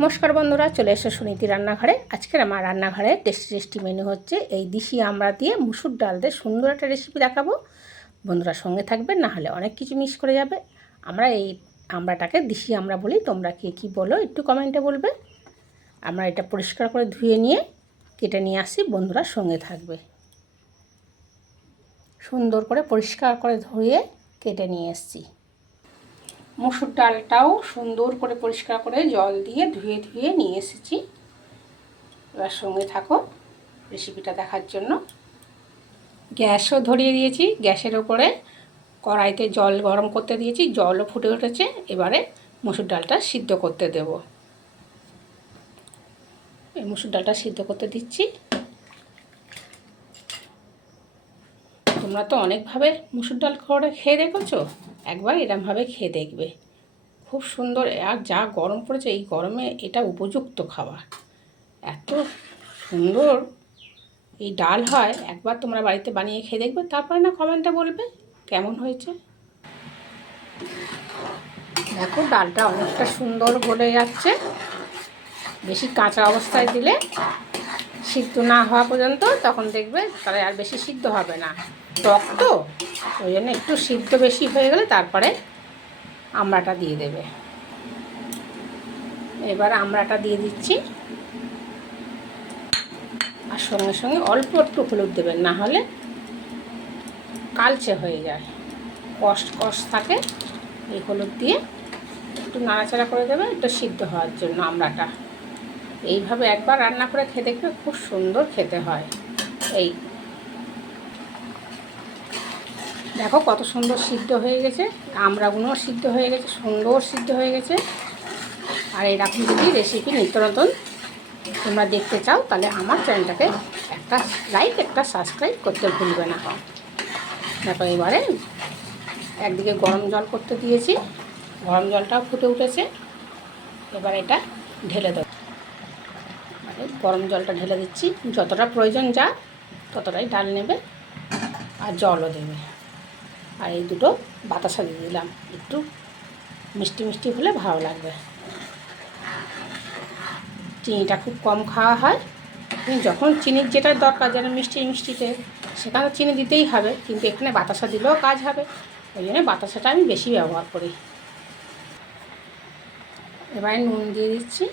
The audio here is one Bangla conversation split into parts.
নমস্কার বন্ধুরা, চলে এসো সুনীতি রান্নাঘরে। আজকের আমার রান্নাঘরে টেস্টি মেনু হচ্ছে এই দিশি আমড়া দিয়ে মুসুর ডাল দিয়ে সুন্দর একটা রেসিপি দেখাবো। বন্ধুরা সঙ্গে থাকবেন, না হলে অনেক কিছু মিস করে যাবে। আমরা এই আমড়াটাকে দিশি আমড়া বলি, তোমরা কে কী বলো একটু কমেন্টে বলবে। আমরা এটা পরিষ্কার করে ধুয়ে নিয়ে কেটে নিয়ে আসি, বন্ধুরা সঙ্গে থাকবে। সুন্দর করে পরিষ্কার করে ধুয়ে কেটে নিয়ে এসছি। মুসুর ডালটাও সুন্দর করে পরিষ্কার করে জল দিয়ে ধুয়ে নিয়ে এসেছি। এবার সঙ্গে থাকো রেসিপিটা দেখার জন্য। গ্যাসও ধরিয়ে দিয়েছি, গ্যাসের ওপরে কড়াইতে জল গরম করতে দিয়েছি, জলও ফুটে উঠেছে। এবারে মুসুর ডালটা সিদ্ধ করতে দেব। এই মুসুর ডালটা সিদ্ধ করতে দিচ্ছি। তোমরা তো অনেকভাবে মুসুর ডাল করে খেয়ে দেখেছো, একবার এরমভাবে খেয়ে দেখবে, খুব সুন্দর। আর যা গরম পড়েছে, এই গরমে এটা উপযুক্ত খাবার। এত সুন্দর এই ডাল হয়, একবার তোমরা বাড়িতে বানিয়ে খেয়ে দেখবে, তারপরে না কমেন্টে বলবে কেমন হয়েছে। দেখো ডালটা অনেকটা সুন্দর গলে যাচ্ছে। বেশি কাঁচা অবস্থায় দিলে সিদ্ধ না হওয়া পর্যন্ত, তখন দেখবে তাহলে আর বেশি সিদ্ধ হবে না। টক তো, ওই জন্য একটু সিদ্ধ বেশি হয়ে গেলে তারপরে আমড়াটা দিয়ে দেবে। এবার আমড়াটা দিয়ে দিচ্ছি, আর সঙ্গে সঙ্গে অল্প একটু হলুদ দেবেন, না হলে কালচে হয়ে যায়, কষ থাকে। এই হলুদ দিয়ে একটু নাড়াচাড়া করে দেবে, একটু সিদ্ধ হওয়ার জন্য আমড়াটা। এইভাবে একবার রান্না করে খেয়ে দেখবে, খুব সুন্দর খেতে হয়। এই দেখো কত সুন্দর সিদ্ধ হয়ে গেছে, আমড়াগুলোও সিদ্ধ হয়ে গেছে, সুন্দর সিদ্ধ হয়ে গেছে। আর এরকম যদি রেসিপি নিত্য নতুন তোমরা দেখতে চাও, তাহলে আমার চ্যানেলটাকে একটা লাইক একটা সাবস্ক্রাইব করতে ভুলবে না। দেখো এবারে একদিকে গরম জল করতে দিয়েছি, গরম জলটাও ফুটে উঠেছে। এবার এটা ঢেলে দেবো। গরম জলটা ঢেলে দিচ্ছি, যতটা প্রয়োজন যা ততটাই ডাল নেবে, আর জলও দেবে। আর এই দুটো বাতাসা দিয়ে দিলাম, একটু মিষ্টি মিষ্টি হলে ভালো লাগবে। চিনিটা খুব কম খাওয়া হয়, যখন চিনির যেটা দরকার, যেন মিষ্টিতে, সেখানে চিনি দিতেই হবে, কিন্তু এখানে বাতাসা দিলেও কাজ হবে। ওই জন্য বাতাসাটা আমি বেশি ব্যবহার করি। এবারে নুন দিয়ে দিচ্ছি,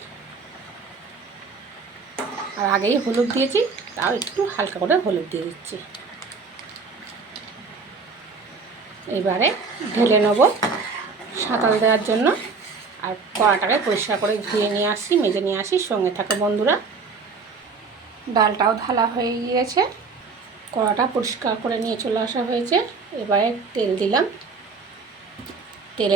আর আগেই হলুদ দিয়েছি, তাও একটু হালকা করে হলুদ দিয়ে দিচ্ছি। এবারে ঢেলে নেব সাঁতাল দেওয়ার জন্য। আর কড়াটাকে পরিষ্কার করে ধুয়ে নিয়ে আসি, মেজে নিয়ে আসি। সঙ্গে থাকো বন্ধুরা। ডালটাও ঢালা হয়ে গিয়েছে, কড়াটা পরিষ্কার করে নিয়ে চলে আসা হয়েছে। এবারে তেল দিলাম, তেল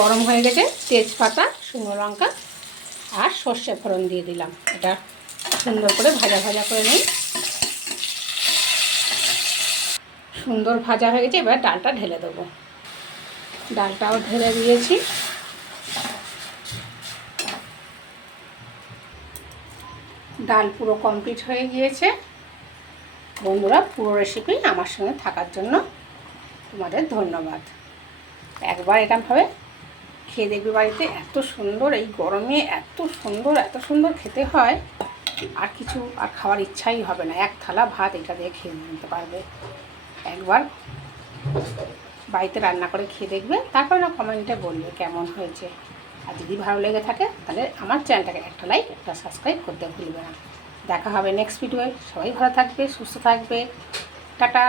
গরম হয়ে গেছে, তেজপাতা, শুকনো লঙ্কা আর সর্ষে ফোড়ন দিয়ে দিলাম। এটা সুন্দর করে ভাজা করে নিই। সুন্দর ভাজা হয়ে গেছে, এবার ডালটা ঢেলে দেবো। ডালটাও ঢেলে দিয়েছি। ডাল পুরো কমপ্লিট হয়ে গিয়েছে। বন্ধুরা পুরো রেসিপি আমার সঙ্গে থাকার জন্য তোমাদের ধন্যবাদ। একবার এরকমভাবে খেয়ে দেখবে বাড়িতে, এত সুন্দর এই গরমে এত সুন্দর খেতে হয়, আর খাওয়ার ইচ্ছাই হবে না। এক থালা ভাত এটা দিয়ে খেয়ে নিতে পারবে। একবার বাড়িতে রান্না করে খেয়ে দেখবে, তারপর না কমেন্টে বলবে কেমন হয়েছে। আর যদি ভালো লেগে থাকে, তাহলে আমার চ্যানেলটাকে একটা লাইক একটা সাবস্ক্রাইব করতে ভুলবে না। দেখা হবে নেক্সট ভিডিওয়। সবাই ভালো থাকবে, সুস্থ থাকবে। টাটা।